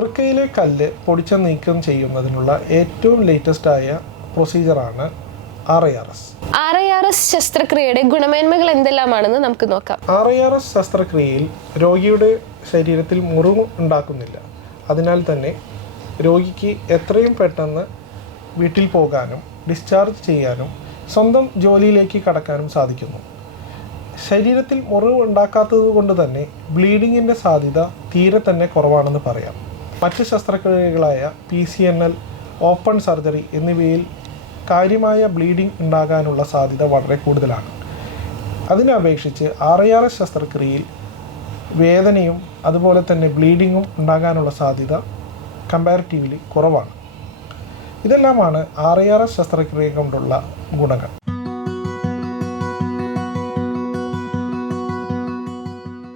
വൃക്കയിലെ കല്ല് പൊടിച്ച നീക്കം ചെയ്യുന്നതിനുള്ള ഏറ്റവും ലേറ്റസ്റ്റ് ആയ പ്രൊസീജിയറാണ് R I R S R I R S ശസ്ത്രക്രിയയുടെ ഗുണമേന്മകൾ എന്തെല്ലാമാണെന്ന് നമുക്ക് നോക്കാം. ആർ ഐ ആർ എസ് ശസ്ത്രക്രിയയിൽ രോഗിയുടെ ശരീരത്തിൽ മുറിവ് ഉണ്ടാക്കുന്നില്ല. അതിനാൽ തന്നെ രോഗിക്ക് എത്രയും പെട്ടെന്ന് വീട്ടിൽ പോകാനും ഡിസ്ചാർജ് ചെയ്യാനും സ്വന്തം ജോലിയിലേക്ക് കടക്കാനും സാധിക്കുന്നു. ശരീരത്തിൽ മുറിവ് ഉണ്ടാക്കാത്തത് കൊണ്ട് തന്നെ ബ്ലീഡിങ്ങിന്റെ സാധ്യത തീരെ തന്നെ കുറവാണെന്ന് പറയാം. മറ്റ് ശസ്ത്രക്രിയകളായ P C N L open surgery എന്നിവയിൽ കാര്യമായ ബ്ലീഡിംഗ് ഉണ്ടാകാനുള്ള സാധ്യത വളരെ കൂടുതലാണ്. അതിനെ അപേക്ഷിച്ച് ആർ ഐ ആർ എസ് ശസ്ത്രക്രിയയിൽ വേദനയും അതുപോലെ തന്നെ ബ്ലീഡിങ്ങും ഉണ്ടാകാനുള്ള സാധ്യത കമ്പാരിറ്റീവ്ലി കുറവാണ്. ഇതെല്ലാമാണ് ആർ ഐ ആർ എസ് ശസ്ത്രക്രിയ കൊണ്ടുള്ള ഗുണങ്ങൾ.